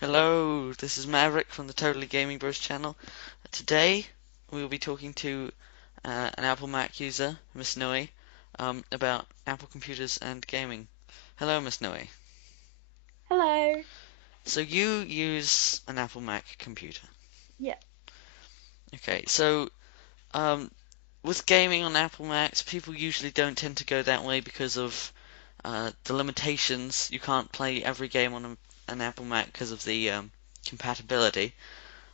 Hello, this is Maverick from the Totally Gaming Bros channel. Today we will be talking to an Apple Mac user, Miss Noe, about Apple computers and gaming. Hello, Miss Noe. Hello. So you use an Apple Mac computer. Yeah. Okay, so um, with gaming on Apple Macs, people usually don't tend to go that way because of the limitations. You can't play every game on an Apple Mac because of the compatibility.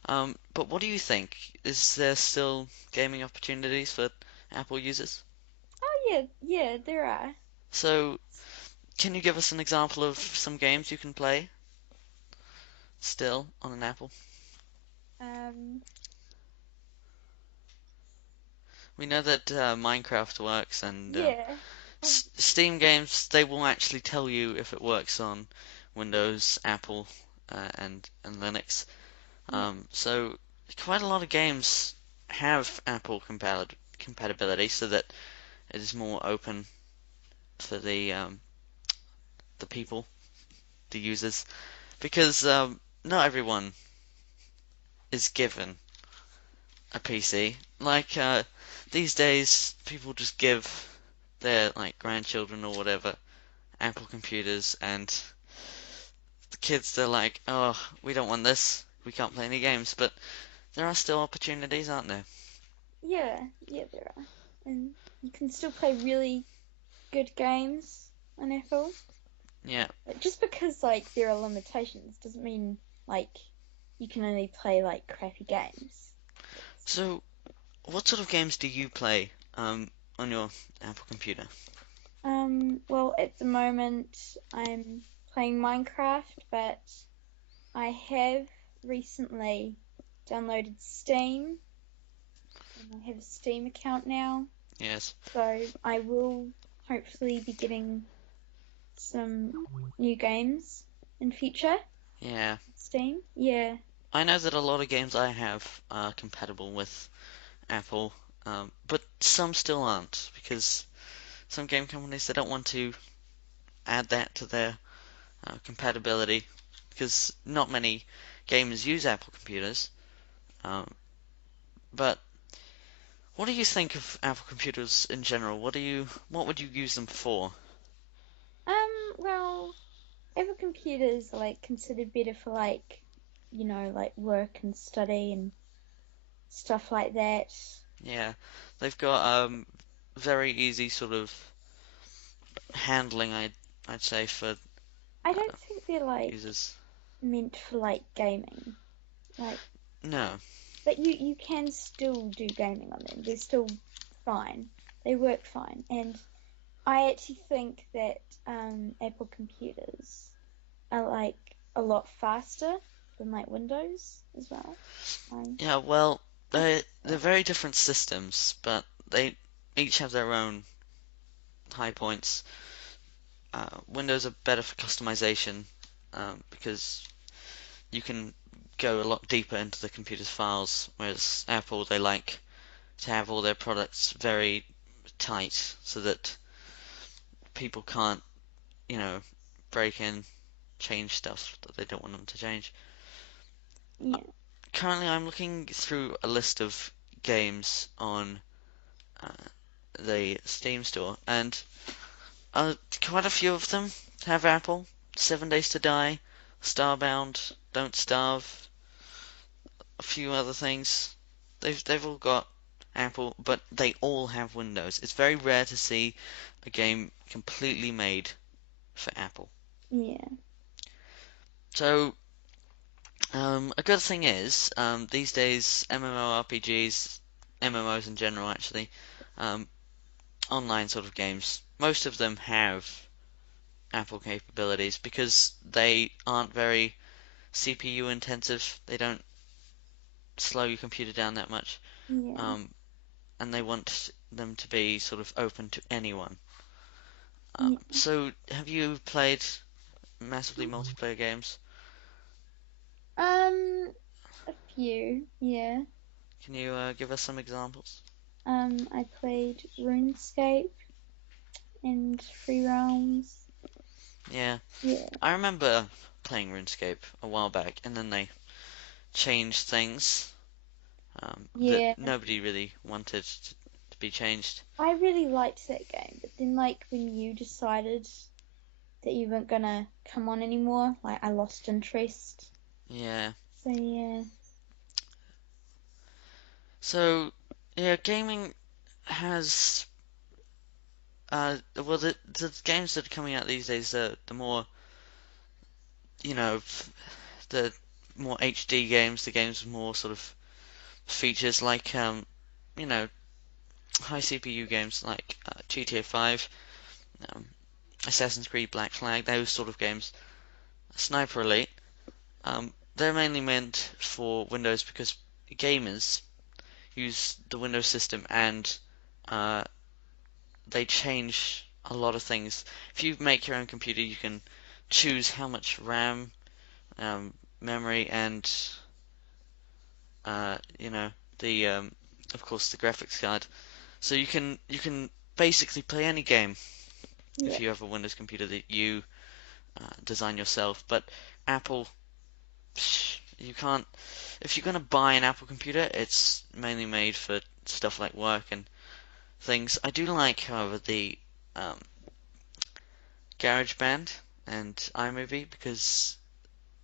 But what do you think? Is there still gaming opportunities for Apple users? Oh yeah, there are. So, can you give us an example of some games you can play still on an Apple? Um, We know that Minecraft works, and yeah. Um, Steam games, they will actually tell you if it works on Windows, Apple, and Linux. yeah, So, quite a lot of games have Apple compatibility, so that it is more open for the people, the users, because not everyone is given a PC. Like these days, people just give their like grandchildren or whatever Apple computers, and the kids they're like, oh, we don't want this. We can't play any games, but there are still opportunities, aren't there? yeah, there are. And you can still play really good games on Apple. Yeah. But just because like there are limitations doesn't mean like you can only play like crappy games. So, what sort of games do you play on your Apple computer? Well, at the moment I'm playing Minecraft, but I have recently downloaded Steam and I have a Steam account now. Yes. So I will hopefully be getting some new games in future. Yeah. Steam. Yeah. I know that a lot of games I have are compatible with Apple, but some still aren't because some game companies they don't want to add that to their compatibility because not many gamers use Apple computers. Um, but what do you think of Apple computers in general? What would you use them for? Well, Apple computers are like considered better for like, like work and study and stuff like that. Yeah, they've got very easy sort of handling. I'd say for I uh, don't think they're like users. meant for like gaming. Like, No. but you can still do gaming on them. They're still fine. They work fine. And I actually think that Apple computers are like a lot faster than like Windows as well. I Yeah, well, I think they're so. very different systems, but they each have their own high points. Windows are better for customization because you can go a lot deeper into the computer's files, whereas Apple they like to have all their products very tight so that people can't, you know, break in, change stuff that they don't want them to change. Yeah. Currently, I'm looking through a list of games on uh, the Steam store, and quite a few of them have Apple. 7 Days to Die, Starbound, Don't Starve, a few other things. They've all got Apple, but they all have Windows. It's very rare to see a game completely made for Apple. Yeah. So, a good thing is, these days MMORPGs, MMOs in general actually, um, online sort of games, most of them have Apple capabilities because they aren't very CPU intensive. They don't slow your computer down that much. Yeah. Um, and they want them to be sort of open to anyone. Yeah. So, have you played massively multiplayer games? Um, a few. Yeah. Can you give us some examples? I played RuneScape and Free Realms. Yeah, Yeah. I remember. playing RuneScape a while back, and then they changed things that Yeah, nobody really wanted to be changed. I really liked that game, but then like when you decided that you weren't gonna come on anymore, like I lost interest. Yeah. So yeah, So, yeah, gaming has well, the games that are coming out these days, the more, you know, the more HD games, the games with more sort of features like you know, high CPU games like GTA 5, um, Assassin's Creed Black Flag, those sort of games. Sniper Elite, they're mainly meant for Windows because gamers use the Windows system and uh, they change a lot of things. If you make your own computer, you can choose how much RAM, memory, and you know the of course the graphics card. So you can basically play any game yeah, if you have a Windows computer that you design yourself. But Apple, you can't. If you're gonna buy an Apple computer, it's mainly made for stuff like work and things. I do like, however, the um, GarageBand and iMovie because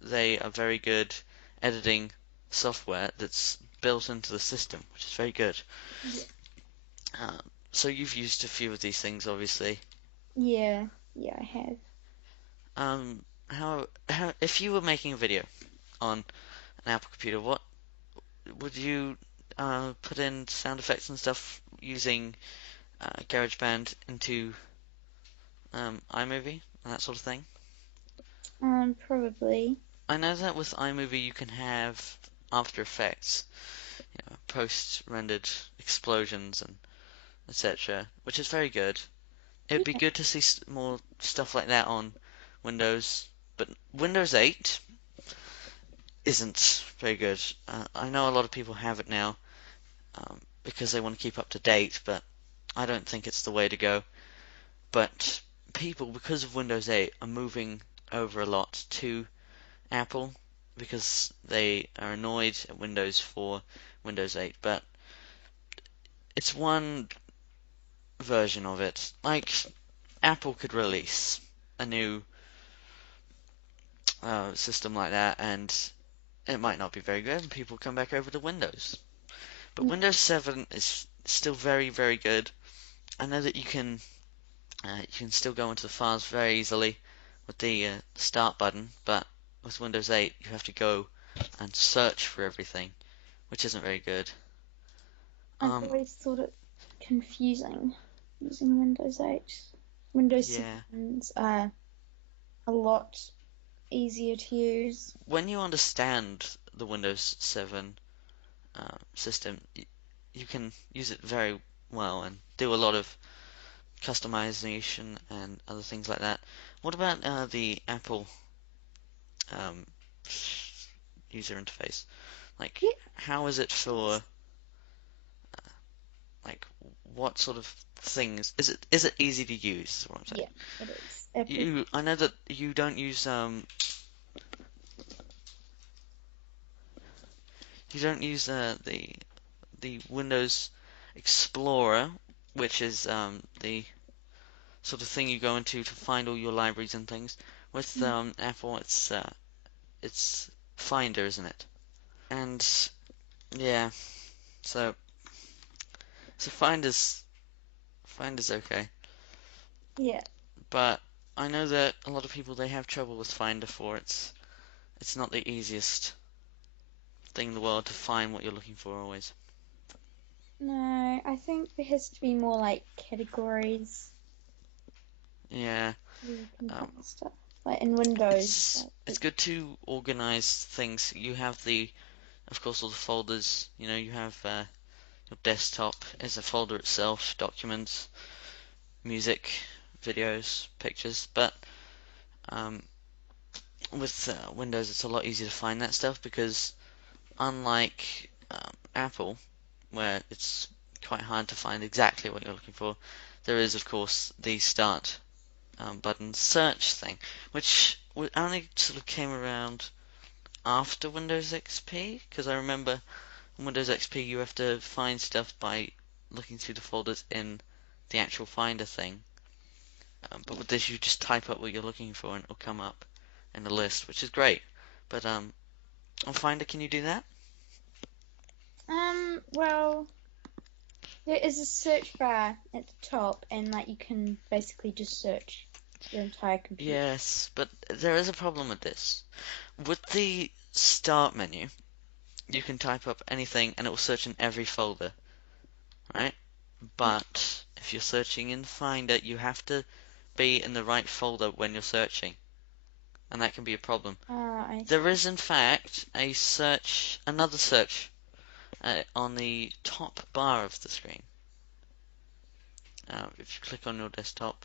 they are very good editing software that's built into the system, which is very good. yeah, Um, so you've used a few of these things, obviously. yeah, yeah. I have. How if you were making a video on an Apple computer, what would you put in sound effects and stuff using GarageBand into iMovie and that sort of thing? Probably. I know that with iMovie you can have After Effects, post-rendered explosions and etc., which is very good. It'd be Yeah, good to see more stuff like that on Windows, but Windows 8 isn't very good. I know a lot of people have it now because they want to keep up to date, but I don't think it's the way to go. But people, because of Windows 8, are moving over a lot to Apple because they are annoyed at Windows for Windows 8. But it's one version of it. Like, Apple could release a new system like that, and it might not be very good, and people come back over to Windows. But yeah. Windows 7 is still very, very good. I know that you can still go into the files very easily with the start button, but with Windows 8 you have to go and search for everything, which isn't very good. I've Um, always thought it confusing using Windows 8. Windows yeah, 7s are a lot easier to use. when you understand the Windows 7 system, you can use it very well and do a lot of customization and other things like that. What about the Apple um, user interface? Like, Yeah, how is it it's, for like what sort of things is it easy to use? Is what I'm saying. yeah, it is. Apple's, I know that you don't use the Windows Explorer, which is the sort of thing you go into to find all your libraries and things. With Apple, it's Finder, isn't it? And yeah, so Finder's okay, yeah. but I know that a lot of people they have trouble with Finder for it's not the easiest thing in the world to find what you're looking for always. No, I think there has to be more like categories Yeah, where you can um, find stuff. Like in Windows, it's like it's good to organize things. You have of course, all the folders. You have your desktop as a folder itself, documents, music, videos, pictures. But um, with Windows, it's a lot easier to find that stuff because unlike Apple, where it's quite hard to find exactly what you're looking for, there is, of course, the Start button search thing, which only sort of came around after Windows XP, because I remember in Windows XP you have to find stuff by looking through the folders in the actual Finder thing. But with this, you just type up what you're looking for and it'll come up in the list, which is great. But on Finder, can you do that? Well, there is a search bar at the top, and like you can basically just search your entire computer. Yes, but there is a problem with this. With the Start menu, you can type up anything and it will search in every folder, right? Yeah. But if you're searching in Finder, you have to be in the right folder when you're searching, and that can be a problem. I There see. is, in fact, another search on the top bar of the screen. If you click on your desktop,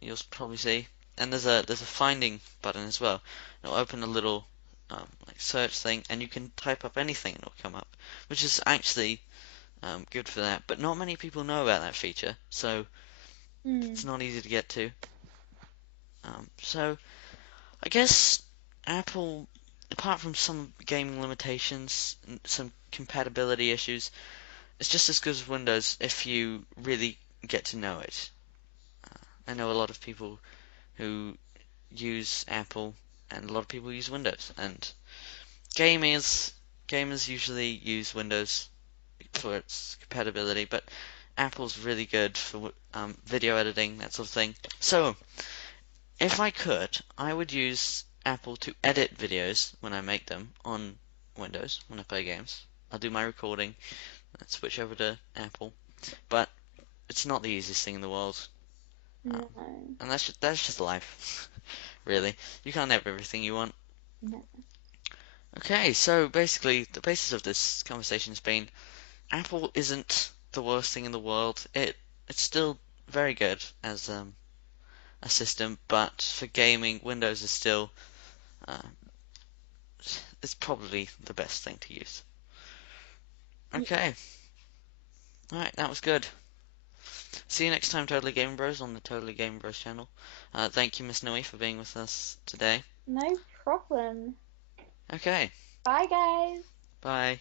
you'll probably see, and there's a finding button as well. It'll open a little like search thing, and you can type up anything and it'll come up, which is actually good for that. But not many people know about that feature, so it's Hmm. not easy to get to. So I guess Apple, apart from some gaming limitations and some compatibility issues, it's just as good as Windows if you really get to know it. I know a lot of people who use Apple and a lot of people use Windows, and gamers gamers usually use Windows for its compatibility, but Apple's really good for video editing, that sort of thing. So if I could, I would use Apple to edit videos when I make them on Windows when I play games. I'll do my recording and switch over to Apple, but it's not the easiest thing in the world, um, No. and that's just life, really. You can't have everything you want. No. Okay, so basically, the basis of this conversation has been Apple isn't the worst thing in the world. It's still very good as a system, but for gaming, Windows is still uh, it's probably the best thing to use. Yeah. Okay, all right, that was good. See you next time, Totally Gaming Bros, on the Totally Gaming Bros channel. Thank you, Miss Noe, for being with us today. No problem. Okay, Bye, guys. bye.